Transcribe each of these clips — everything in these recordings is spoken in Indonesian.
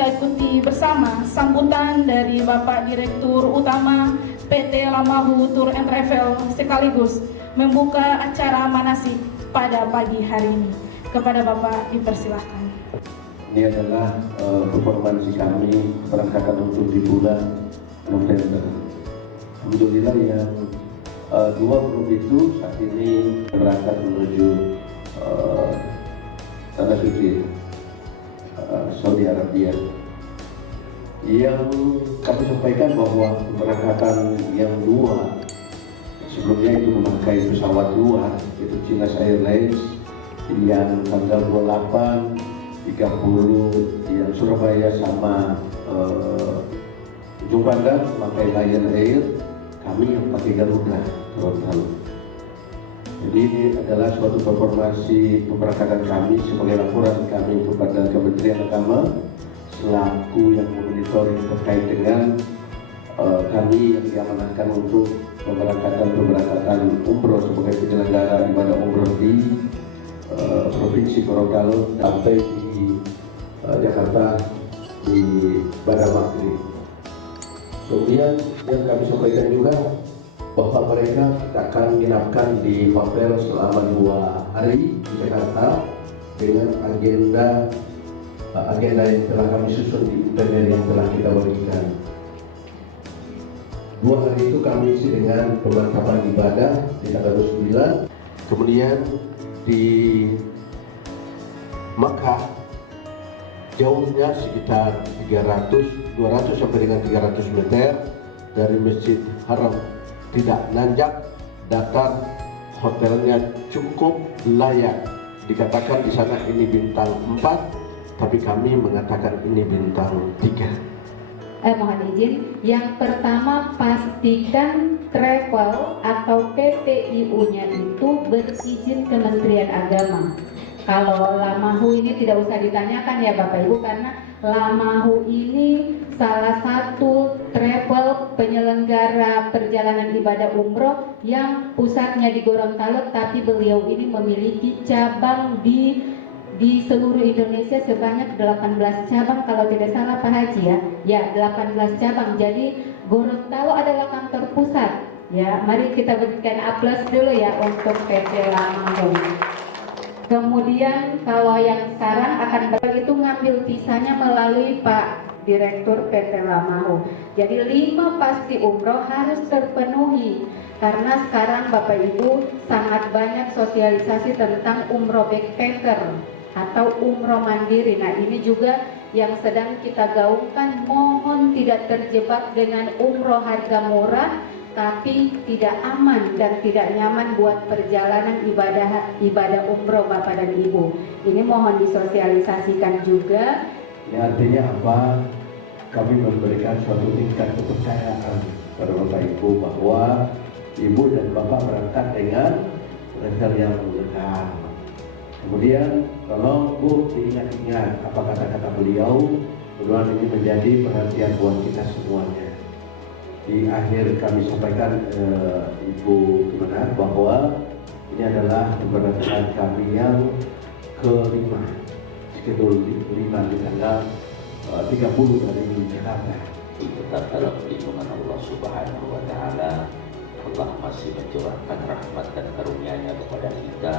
kita ikuti bersama sambutan dari Bapak Direktur Utama PT Lamahu Tour and Travel sekaligus membuka acara manasik pada pagi hari ini. Kepada Bapak dipersilahkan. Ini adalah performansi kami berangkatan untuk di bulan November. Alhamdulillah yang dua grup itu saat ini berangkat menuju Tanah Suci Saudi Arabia. Yang kami sampaikan bahwa keberangkatan yang dua sebelumnya itu memakai pesawat luar, yaitu China Airlines yang tanggal 28, 30 yang Surabaya sama Ujung Pandang memakai Lion Air, kami yang pakai Garuda Gorontalo. Jadi ini adalah suatu performasi pemberangkatan kami sebagai laporan kami kepada Kementerian Agama selaku yang monitoring terkait dengan kami yang diamanahkan untuk pemberangkatan umroh sebagai penyelenggara ibadah umroh di Provinsi Gorontalo sampai di Jakarta di Bandar Makrif. Kemudian yang kami sampaikan juga bahwa mereka akan menginapkan di hotel selama 2 hari di Jakarta dengan agenda yang telah kami susun di itinerary yang telah kita bagikan. 2 hari itu kami isi dengan pemantapan ibadah di tanggal 29. Kemudian di Makkah jauhnya sekitar 200 sampai dengan 300 meter dari Masjid Haram, tidak nanjak, datar, hotelnya cukup layak. Dikatakan di sana ini bintang 4, tapi kami mengatakan ini bintang 3. Mohon izin, yang pertama pastikan travel atau PPIU-nya itu berizin Kementerian Agama. Kalau Lamahu ini tidak usah ditanyakan ya Bapak Ibu, karena Lamahu ini salah satu travel penyelenggara perjalanan ibadah umroh yang pusatnya di Gorontalo, tapi beliau ini memiliki cabang di seluruh Indonesia sebanyak 18 cabang kalau tidak salah Pak Haji ya. Ya, 18 cabang. Jadi Gorontalo adalah kantor pusat. Ya, mari kita berikan aplaus dulu ya untuk PT Lamahu. Kemudian kalau yang sekarang akan itu ngambil visanya melalui Pak Direktur PT Lamahu. Jadi 5 pasti umroh harus terpenuhi. Karena sekarang Bapak Ibu sangat banyak sosialisasi tentang umroh backpacker atau umroh mandiri. Nah, ini juga yang sedang kita gaungkan. Mohon tidak terjebak dengan umroh harga murah tapi tidak aman dan tidak nyaman buat perjalanan ibadah umroh Bapak dan Ibu. Ini mohon disosialisasikan juga. Ya, artinya apa? Kami memberikan suatu tingkat kepercayaan pada Bapak Ibu bahwa Ibu dan Bapak berangkat dengan travel yang dekat. Kemudian kalau Bu diingat-ingat apa kata-kata beliau, mudah-mudahan ini menjadi perhatian buat kita semuanya. Di akhir kami sampaikan Ibu Kemenag bahwa ini adalah keberangkatan kami yang ke-5, schedule 5 di tanggal 30 dari Jakarta. Tetap dalam lindungan Allah Subhanahu wa Ta'ala. Allah masih mencurahkan rahmat dan karunia-Nya kepada kita,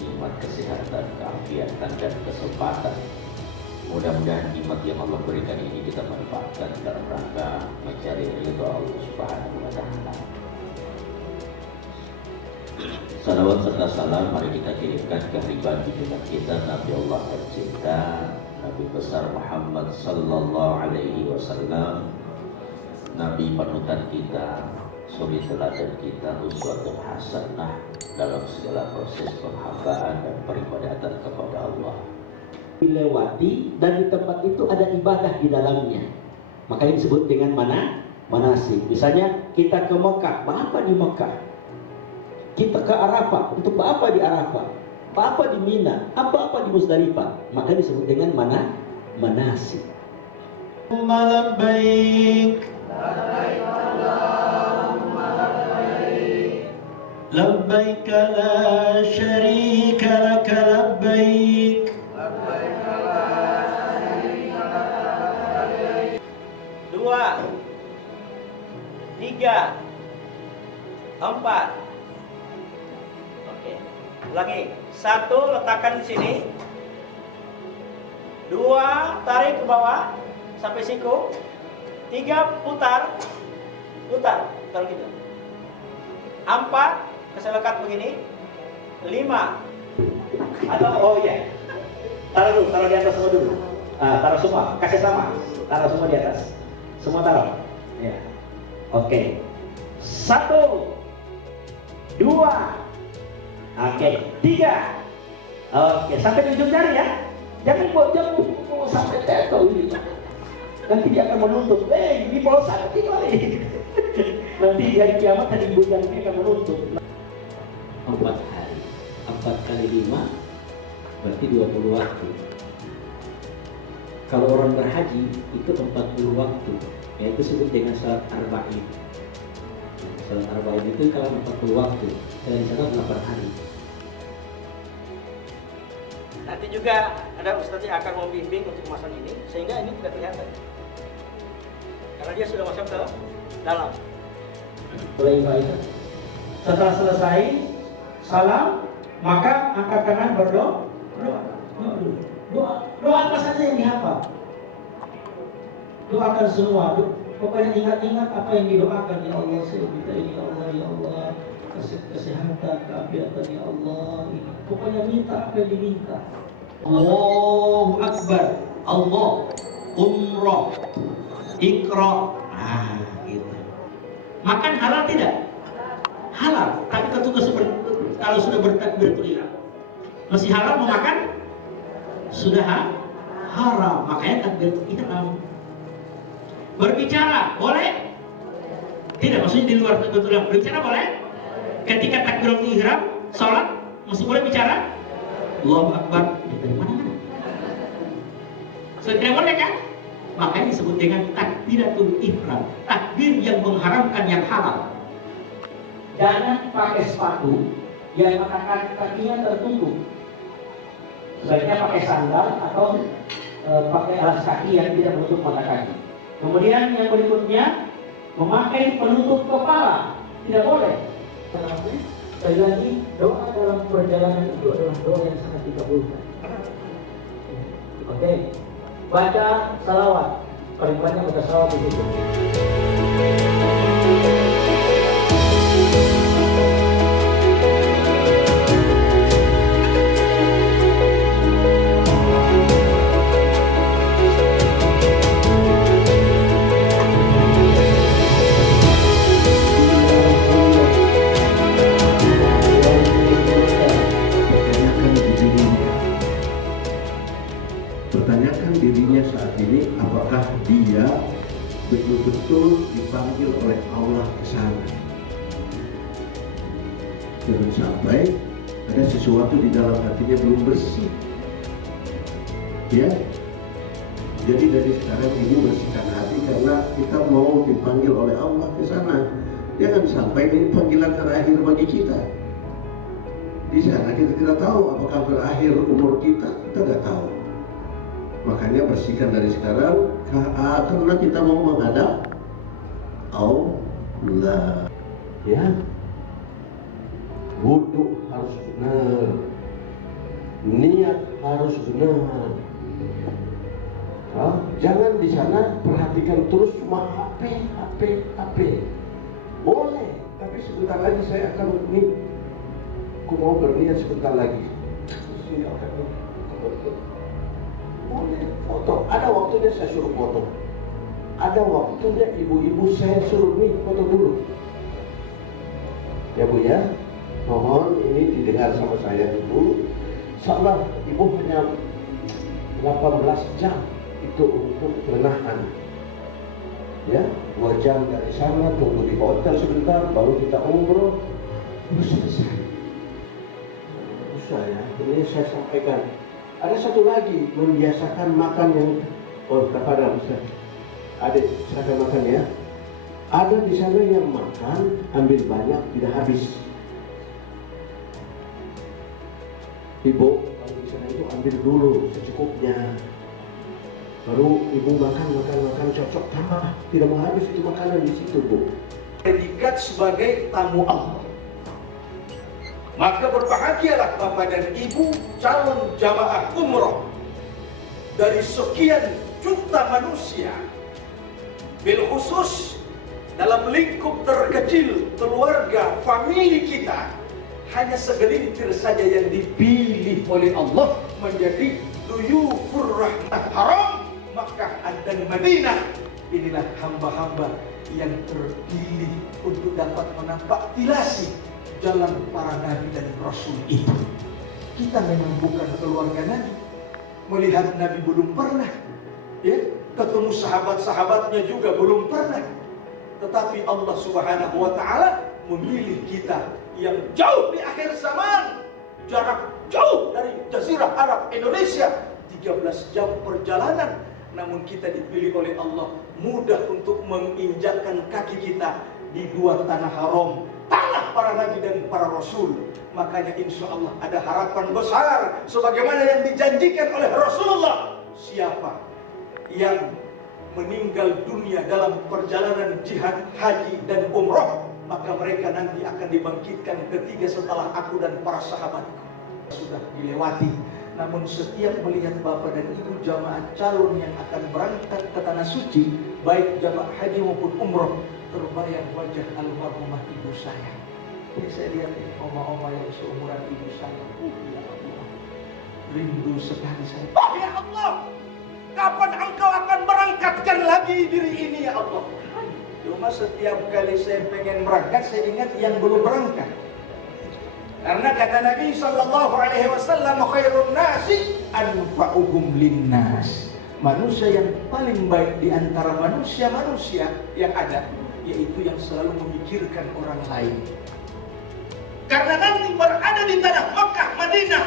nikmat kesehatan, keafiatan dan kesempatan. Mudah-mudahan nikmat yang Allah berikan ini kita manfaatkan dalam rangka mencari ridha Allah Subhanahu wa Ta'ala. Salawat serta salam mari kita kirimkan ke ribuan junjungan kita Nabi Allah tercinta, Nabi besar Muhammad sallallahu alaihi wasallam, Nabi panutan kita, suri teladan kita, uswatun hasanah dalam segala proses penghambaan dan peribadatan kepada Allah. Dilewati dan di tempat itu ada ibadah di dalamnya, makanya disebut dengan manasik. Misalnya kita ke Mekah, apa di Mekah? Kita ke Arafah, untuk apa di Arafah? Apa di Mina? Apa di Musdalifah? Maka disebut dengan manasik. Labbaik Allahumma labbaik labbaik la syarika laka labbaik labbaik la syarika laka 2, 3, 4. Oke. Ulangi. 1 letakkan di sini. 2 tarik ke bawah sampai siku. 3 putar taruh gitu. 4 keselekat begini. 5 atau oh iya, taruh di atas semua dulu. Taruh semua, kasih sama, taruh semua di atas, semua taruh. Ya, oke. 1, 2, oke, 3, oke, sampai ujung jari ya. Jangan sampai teto ini. Nanti dia akan menuntut, di bawah sana balik. Nanti di hari kiamat tadi ibu jari akan menuntut. 4 hari, 4 kali 5 berarti 20 waktu. Kalau orang berhaji itu 40 waktu, yaitu disebut dengan salat arba'in. Salat arba'in itu kalau 40 waktu, dan di sana 8 hari. Nanti juga ada ustadz yang akan membimbing untuk masalah ini, sehingga ini tidak kelihatan. Karena dia sudah masuk ke dalam. Setelah selesai salam, maka angkat tangan berdoa. Doa apa saja yang dihafal. Doakan semua. Pokoknya ingat-ingat apa yang didoakan. Ya Allah, saya minta ini, ya Allah, kesehatan, keafiatan, ya Allah. Pokoknya minta apa yang diminta. Allahu Akbar, Allah, umroh, ikra. Gitu. Makan halal tidak? Halal, tapi tentu kalau sudah bertakbiratul ihram. Masih halal mau makan? Sudah haram, makanya takbiratul ihram. Berbicara boleh? Tidak, maksudnya di luar takbiratul ihram. Berbicara boleh? Ketika takbiratul ihram, sholat masih boleh bicara? Allahu Akbar. Dari mana? Sudah tidak boleh kan? Makanya disebut dengan takbiratul ihram, takbir yang mengharamkan yang halal. Jangan pakai sepatu yang kakinya tertutup. Sebaiknya pakai sandal atau pakai alas kaki yang tidak menutup mata kaki. Kemudian yang berikutnya, memakai penutup kepala, tidak boleh. Sekali lagi, doa dalam perjalanan itu adalah doa yang sangat dikabulkan. Oke, baca salawat, paling banyak baca salawat di situ. Pertanyakan dirinya saat ini, apakah dia betul-betul dipanggil oleh Allah ke sana. Jangan sampai ada sesuatu di dalam hatinya belum bersih. Ya, jadi dari sekarang ini bersihkan hati karena kita mau dipanggil oleh Allah ke sana. Jangan sampai ini panggilan terakhir bagi kita. Di sana kita tidak tahu apakah berakhir umur kita tidak tahu. Makanya bersihkan dari sekarang karena kita mau menghadap Allah. Ya, wudhu harus benar, niat harus benar. Jangan di sana perhatikan terus cuma HP. Boleh, tapi sebentar lagi saya akan aku mau berniat sebentar lagi. Boleh foto, ada waktunya saya suruh foto, ada waktunya ibu-ibu saya suruh foto dulu. Ya Bu ya, mohon ini didengar sama saya dulu. Insyaallah ibu hanya 18 jam itu untuk penahan. Ya, 2 jam dari sana, tunggu di hotel sebentar, baru kita umroh, selesai. Usah ya, ini saya sampaikan. Ada satu lagi, membiasakan makan yang kepada Ustaz. Adik, silakan makan ya. Ada di sana yang makan, ambil banyak, tidak habis. Ibu, kalau di sana itu ambil dulu secukupnya. Baru ibu makan cocok, tidak mau habis itu makanan di situ, Bu. Predikat sebagai tamu Allah. Maka berbahagialah Bapak dan Ibu calon jamaah umroh dari sekian juta manusia, bil khusus dalam lingkup terkecil keluarga, famili kita, hanya segelintir saja yang dipilih oleh Allah menjadi duyufur rahmat haram Makkah dan Madinah. Inilah hamba-hamba yang terpilih untuk dapat menapaktilasi jalan para nabi dan rasul itu. Kita memang bukan keluarga Nabi, melihat Nabi belum pernah, ya, ketemu sahabat-sahabatnya juga belum pernah. Tetapi Allah Subhanahu wa taala memilih kita yang jauh di akhir zaman, jarak jauh dari Jazirah Arab Indonesia, 13 jam perjalanan, namun kita dipilih oleh Allah mudah untuk menginjakkan kaki kita di dua tanah haram, tanah para nabi dan para rasul. Makanya insya Allah ada harapan besar sebagaimana yang dijanjikan oleh Rasulullah. Siapa yang meninggal dunia dalam perjalanan jihad, haji dan umroh, maka mereka nanti akan dibangkitkan ketiga setelah aku dan para sahabatku. Sudah dilewati. Namun setiap melihat Bapak dan Ibu jamaah calon yang akan berangkat ke tanah suci, baik jamaah haji maupun umroh, terbayang wajah almarhumah ibu saya. Ini saya lihat ini oma-oma yang seumuran ibu saya. Ya Allah, rindu sekali saya. Oh ya Allah, kapan engkau akan berangkatkan lagi diri ini ya Allah? Cuma setiap kali saya pengen berangkat, saya ingat yang belum berangkat. Karena kata Nabi sallallahu alaihi wasallam, khairun nasi anfa'uhum linnas. Manusia yang paling baik di antara manusia-manusia yang ada, yaitu yang selalu memikirkan orang lain. Karena nanti berada di tanah Makkah, Madinah,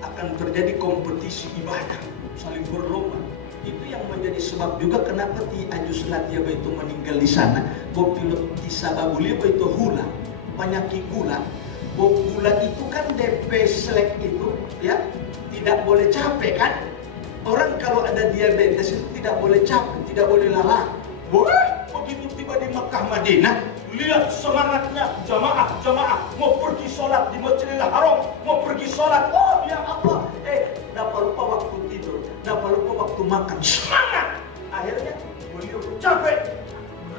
akan terjadi kompetisi ibadah, saling berlomba. Itu yang menjadi sebab juga kenapa Ti Ajus Natia itu meninggal di sana. Bopilot di Sababuli itu hula, penyakit gula. Gula itu kan DP selek itu, ya, tidak boleh capek kan? Orang kalau ada diabetes itu tidak boleh capek, tidak boleh lelah. Begitu tiba di Makkah Madinah, lihat semangatnya jamaah mau pergi sholat di Masjidil Haram, mau pergi sholat. Oh ya Allah, dapat lupa waktu tidur, dapat lupa waktu makan, semangat. Akhirnya beliau capek,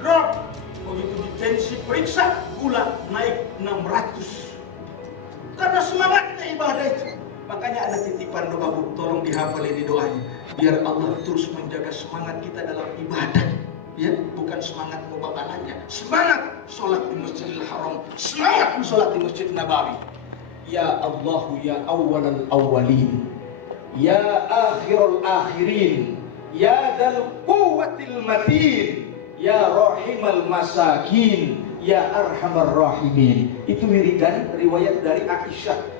drop. Begitu ditensi periksa, gula naik 600. Karena semangatnya ibadah itu. Makanya ada titipan doa, Bu, tolong dihafal ini doanya, biar Allah terus menjaga semangat kita dalam ibadah, ya, bukan semangat mubakanannya, semangat sholat di Masjidil Haram, semangat sholat di Masjid Nabawi. Ya Allah, ya awwalal awwalin, ya akhirul akhirin, ya dal quwwatil matin, ya rahimal masakin, ya arhamar rahimin. Itu wiridan riwayat dari Aisyah.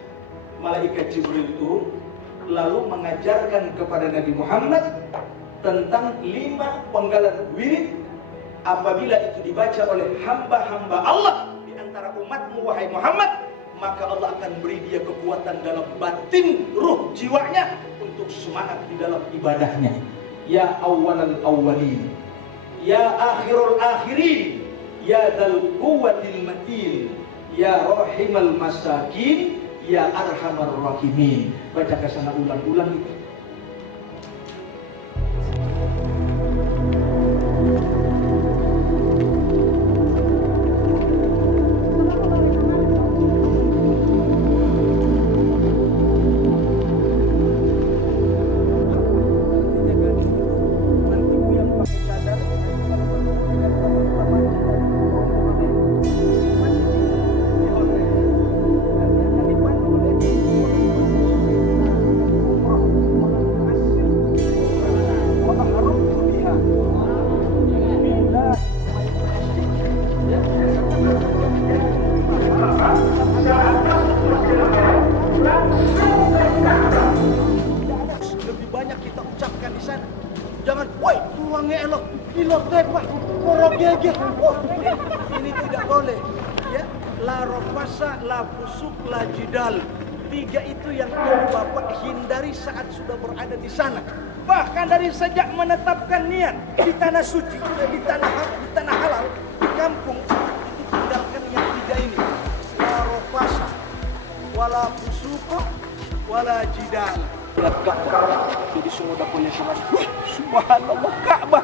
Malaikat Jibril turun lalu mengajarkan kepada Nabi Muhammad tentang 5 penggalan wirid. Apabila itu dibaca oleh hamba-hamba Allah di antara umatmu wahai Muhammad, maka Allah akan beri dia kekuatan dalam batin ruh jiwanya untuk semangat di dalam ibadahnya. Ya awwalal awwalin, ya akhirul akhirin, ya dal quwwatil matin, ya rahimal masakin, ya arhamar rahimin. Baca ke sana ulang-ulang itu. Jangan, woi, ruangnya elok, pilot tepah, korok gege. Ini tidak boleh. Ya, la rafasa, la fusuk, la jidal. Tiga itu yang Ibu Bapak hindari saat sudah berada di sana. Bahkan dari sejak menetapkan niat di tanah suci, di tanah halal, di kampung, itu tinggalkan yang tiga ini. La rofasa, wala fusuqa, wala jidal. Lihat Ka'bah, jadi semua udah punya cuma, subhanallah Ka'bah.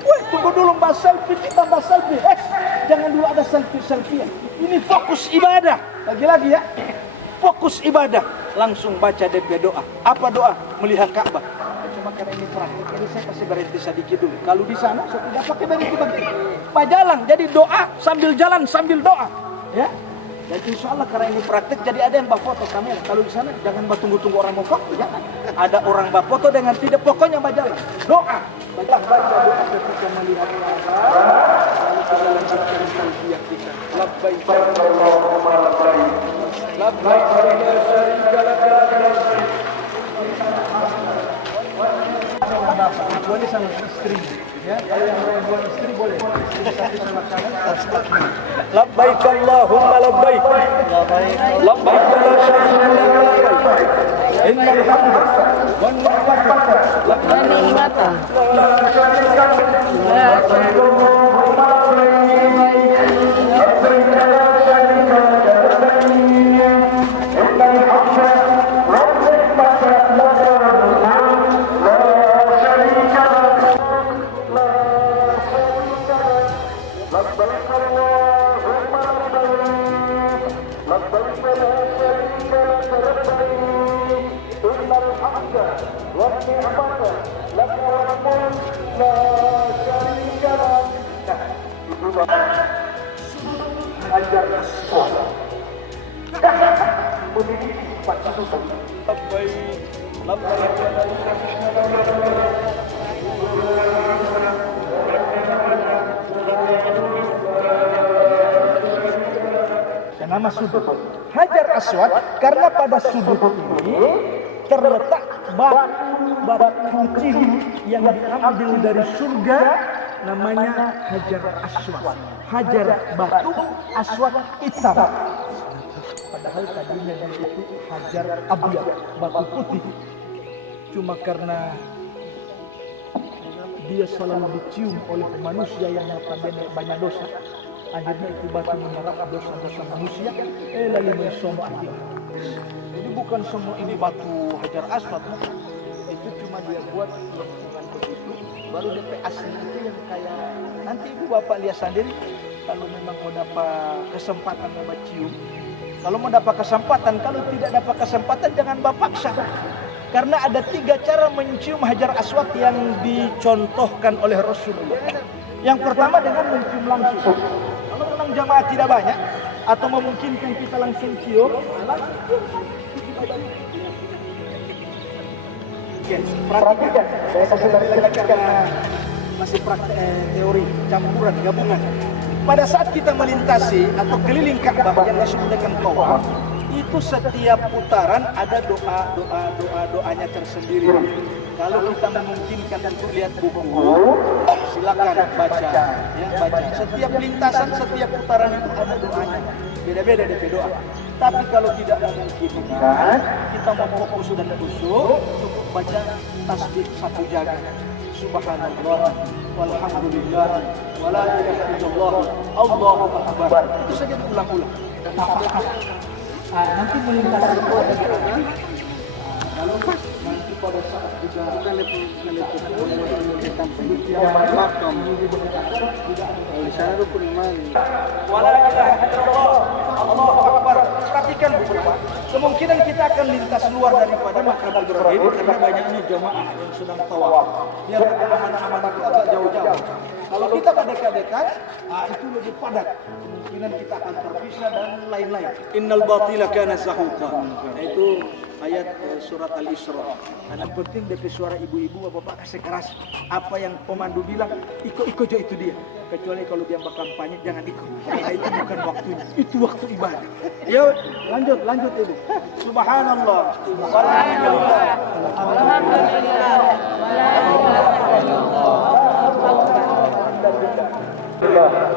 Wah, tunggu dulu mbak selfie, kita mbak selfie. Jangan dulu ada selfie-selfie. Ini fokus ibadah. Lagi-lagi ya. Fokus ibadah. Langsung baca DP doa. Apa doa? Melihat Ka'bah. Cuma karena ini praktik, ini saya kasih berhenti sedikit dulu. Kalau di sana, saya tidak pakai berhenti begitu. Pak jalan, jadi doa sambil jalan sambil doa. Ya. Dan insya Allah karena ini praktik, jadi ada yang foto kamera. Kalau di sana, jangan tunggu-tunggu orang mau foto. Jangan. Ada orang foto dengan tidak, pokoknya jalan. Doa. Baca doa ketika melihat Ka'bah. Lalu kita lanjutkan talbiyah kita. Labbaik Allahumma labbaik. Labbaik la syarika lak labbaik. Kecuali sama istri, ya. Kalau yang buat istri boleh. Labbaik Allahumma labbaik. Labbaik la syarika lak labbaik. Innal hamda wan ni'mata lak la syarika lak nama sudut Hajar Aswad, karena pada sudut ini terletak batu kecil yang diambil dari surga, namanya Hajar Aswad. Hajar batu, Aswad hitam. Padahal tadinya itu Hajar Abyad, batu putih. Cuma karena dia selalu dicium oleh manusia yang notabene banyak dosa, akhirnya itu batu menyerap dosa-dosa manusia, lalu mensombong dia. Jadi bukan semua ini batu Hajar Aswad, itu cuma dia buat dengan begitu. Baru DP asli itu yang kayak nanti ibu bapak lihat sendiri. Kalau memang mau dapat kesempatan mau cium, kalau mau dapat kesempatan, kalau tidak dapat kesempatan jangan bapaksa. Karena ada 3 cara mencium Hajar Aswad yang dicontohkan oleh Rasulullah. Yang pertama dengan mencium langsung. Kalau memang jamaah tidak banyak atau memungkinkan kita langsung cium, langsung cium. Praktik. Saya kasih lagi karena masih praktik teori campuran gabungan. Pada saat kita melintasi atau keliling Ka'bah yang disebut dengan tawaf, itu setiap putaran ada doanya tersendiri. Kalau kita memungkinkan untuk lihat buku, silakan baca, ya baca. Setiap lintasan, setiap putaran itu ada doanya, beda-beda DP doa. Tapi kalau tidak memungkinkan, kita mau fokus dan khusyuk, cukup baca tasbih 1 jaga. Subhanallah, walhamdulillah, wala ilaha illallah, Allahu akbar. Itu saja diulang-ulang. Nanti melintasi itu ada doanya. Lalu nanti pada saat juga di sana rukun iman. Wala ilaha illallah, Allahu akbar. Perhatikan beberapa. Kemungkinan kita akan lintas luar daripada Maqam Ibrahim karena banyaknya jamaah yang sedang tawaf. Biar aman-aman itu agak jauh-jauh. Kalau kita dekat-dekat, itu lebih padat. Kemungkinan kita akan terpisah dan lain-lain. Innal batila kana zahuqa. Itu ayat surat Al-Isra. Yang penting dari suara ibu-ibu, bapak-bapak kasih keras. Apa yang pemandu bilang, ikut jo itu dia. Kecuali kalau dia berkampanye, jangan ikut. Karena itu bukan waktunya. Itu waktu ibadah. Yuk, lanjut ibu. Subhanallah. Walhamdulillah. Alhamdulillah.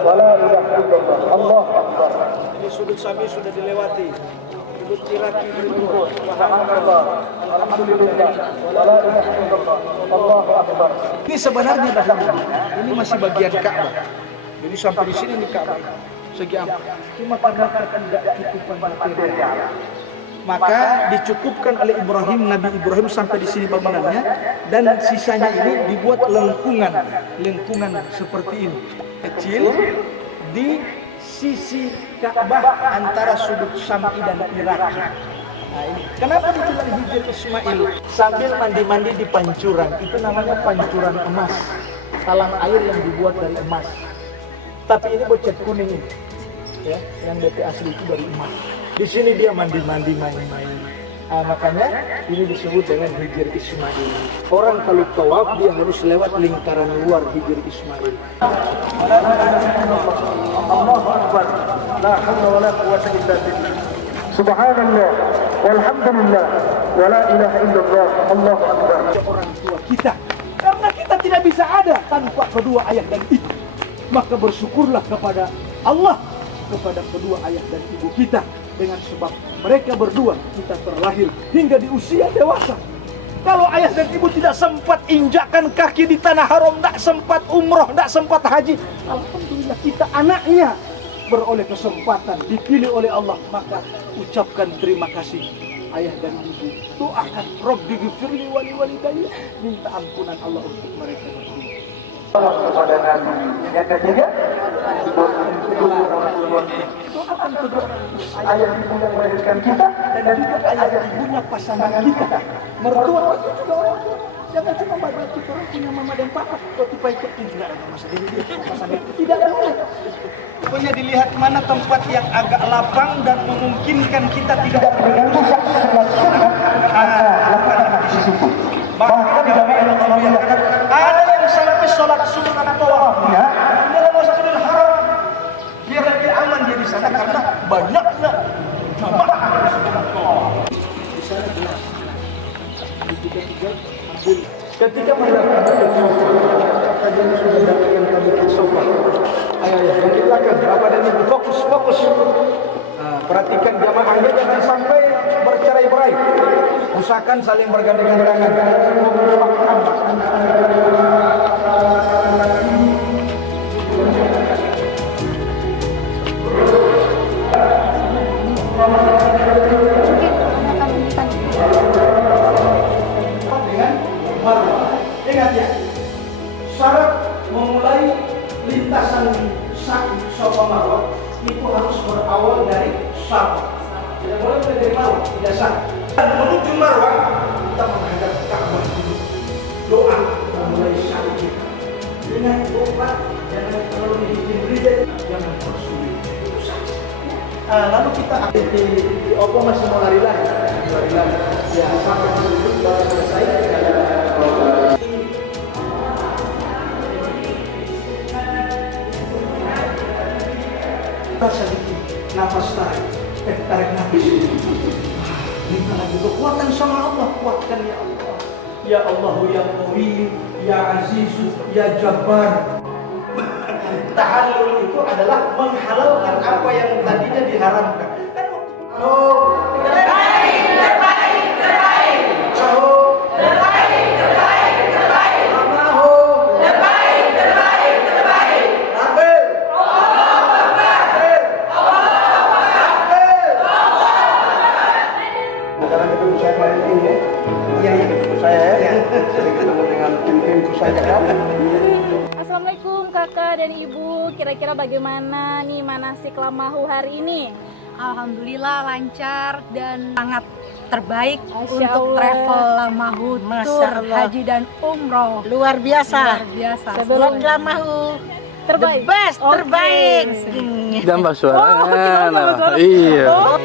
Wala ilaha illallah. Allah akbar. Ini sudut Sami sudah dilewati. Ini sebenarnya dahulu ini masih bagian Ka'bah. Jadi sampai di sini di Ka'bah segi apa? Cuma karena tidak cukupan material, maka dicukupkan oleh Ibrahim, Nabi Ibrahim sampai di sini bangunannya, dan sisanya ini dibuat lengkungan seperti ini, kecil di sisi Ka'bah antara sudut Syam'i dan Irak. Nah ini, kenapa dibilang Hijr Ismail? Sambil mandi-mandi di pancuran, itu namanya pancuran emas, talang air yang dibuat dari emas. Tapi ini bocet kuning ini, ya, yang DP asli itu dari emas. Di sini dia mandi-mandi, main-main. Makanya ini disebut dengan Hijr Ismail. Orang kalau tawaf dia harus lewat lingkaran luar Hijr Ismail. Allahu Akbar. La haula wala quwwata illa billah. Subhanallah, walhamdulillah, wala ilaha illallah, Allahu Akbar. Orang tua kita, karena kita tidak bisa ada tanpa kedua ayah dan ibu. Maka bersyukurlah kepada Allah, kepada kedua ayah dan ibu kita. Dengan sebab mereka berdua kita terlahir hingga di usia dewasa. Kalau ayah dan ibu tidak sempat injakkan kaki di tanah haram, tidak sempat umroh, tidak sempat haji, alhamdulillah kita anaknya beroleh kesempatan, dipilih oleh Allah. Maka ucapkan terima kasih ayah dan ibu. Doakan Rabbi ghfirli wa li walidayya, minta ampunan Allah untuk mereka berdua. Kepada Nabi. Yang ketiga, doakan kedua ayah ibu yang melahirkan kita dan juga ayah ibunya pasangan kita. Mertua juga orang tua. Jangan cuma baca kita orang punya mama dan papa. Kau tipe ikut tidak ada masa dia pasangan itu tidak boleh. Pokoknya dilihat mana tempat yang agak lapang dan memungkinkan kita tidak terganggu di situ. Bahkan ada yang sampai sholat sunat tawafnya di dalam Masjidil Haram, dia lebih aman dia di sana karena banyaknya jamaah di sana jelas. Ketika mendapatkan kajian sudah dapatkan kami sofa. Ayo yang di belakang, Bapak dan Ibu fokus. Perhatikan jamaahnya jangan sampai bercerai-berai. Usahakan saling bergandengan tangan. Dengan marwah. Ingat ya, syarat memulai lintasan sa'i Safa Marwah itu harus berawal dari Safa. Tidak boleh dari Marwah, tidak sah. Dan menuju Marwah kita menghadap Ka'bah dulu. Doa memulai sa'i kita dengan doa, jangan terlalu diberi, jangan bersulit. Itu saja. Lalu kita di Oppo masih mau lari-lari. Ya sampai dulu baru selesai. Sedikit nafas tarik nafas. Minta lagi kekuatan sama Allah, kuatkan ya Allah. Ya Allah, ya Qawi, ya Aziz, ya Jabbar. Tahallul itu adalah menghalalkan apa yang tadinya diharamkan. Assalamualaikum kakak dan ibu, kira-kira bagaimana nih manasik Lamahu hari ini? Alhamdulillah lancar dan sangat terbaik Masya untuk Allah. travel Lamahu Tour Haji dan Umroh. Luar biasa. Luar biasa. Sebelum Lamahu terbaik. the best, Oke. terbaik. Gambar suara. Oh, kita gambar suara. Iya. Oh.